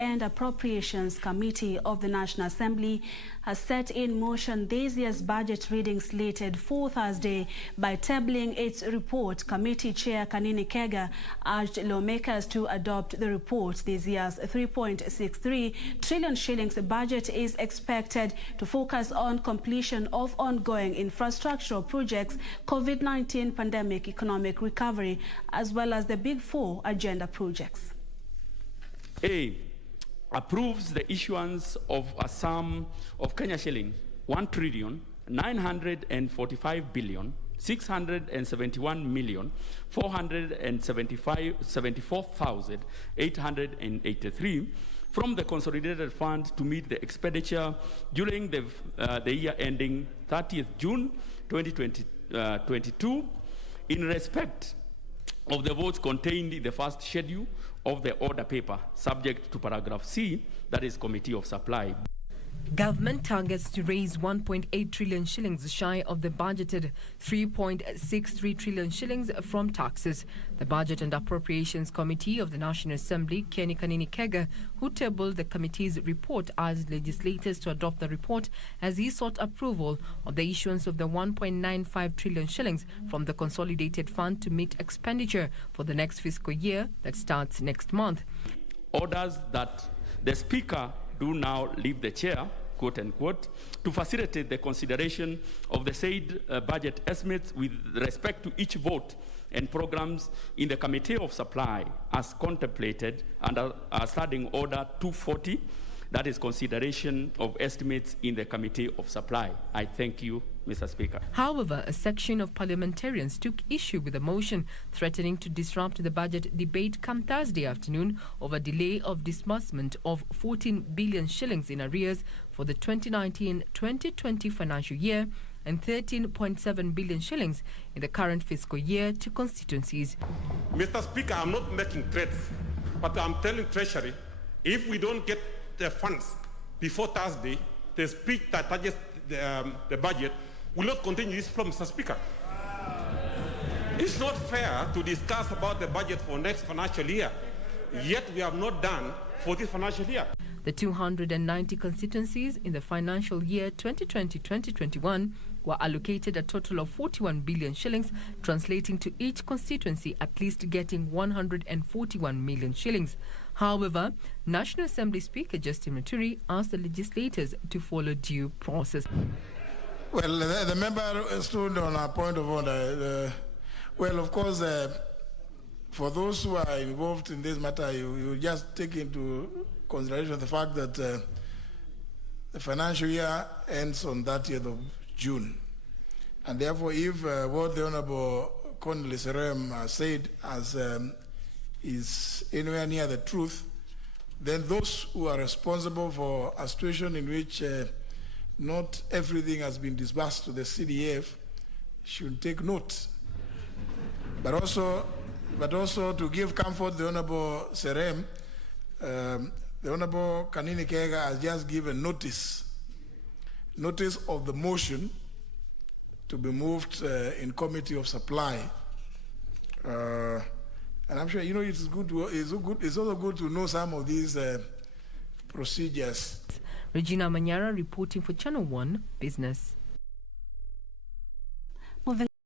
and Appropriations Committee of the National Assembly has set in motion this year's budget reading slated for Thursday by tabling its report. Committee Chair Kanini Kega urged lawmakers to adopt the report. This year's 3.63 trillion shillings budget is expected to focus on completion of ongoing infrastructural projects, COVID-19 pandemic economic recovery, as well as the Big Four agenda projects. A. Approves the issuance of a sum of Kenya shillings 1,945,671,474,883 from the consolidated fund to meet the expenditure during the year ending 30th June 2022 in respect of the votes contained in the first schedule of the order paper, subject to paragraph C, that is Committee of Supply. Government targets to raise 1.8 trillion shillings shy of the budgeted 3.63 trillion shillings from taxes. The Budget and Appropriations Committee of the National Assembly, Kanini Kega, who tabled the committee's report, asked legislators to adopt the report as he sought approval of the issuance of the 1.95 trillion shillings from the consolidated fund to meet expenditure for the next fiscal year that starts next month. Orders that the Speaker do now leave the chair, quote unquote, to facilitate the consideration of the said budget estimates with respect to each vote and programs in the Committee of Supply as contemplated under Standing Order 240, that is consideration of estimates in the Committee of Supply. I thank you, Mr. Speaker. However, a section of parliamentarians took issue with the motion, threatening to disrupt the budget debate come Thursday afternoon over delay of disbursement of 14 billion shillings in arrears for the 2019-2020 financial year and 13.7 billion shillings in the current fiscal year to constituencies. Mr. Speaker, I'm not making threats, but I'm telling Treasury, if we don't get the funds before Thursday, the speech that targets the budget will not continue this flow, Mr. Speaker. It's not fair to discuss about the budget for next financial year, yet we have not done for this financial year. The 290 constituencies in the financial year 2020-2021 were allocated a total of 41 billion shillings, translating to each constituency at least getting 141 million shillings. However, National Assembly Speaker Justin Muturi asked the legislators to follow due process. Well, the member stood on a point of order. Well, of course, for those who are involved in this matter, you just take into consideration the fact that the financial year ends on 30th of June. And therefore, if what the Honorable Kanini Kega said is anywhere near the truth, then those who are responsible for a situation in which not everything has been disbursed to the CDF should take note. But also to give comfort the Honorable Serem, the Honorable Kanini Kega has just given notice of the motion to be moved in Committee of Supply. And I'm sure, it's also good to know some of these procedures. Regina Manyara reporting for Channel 1 Business.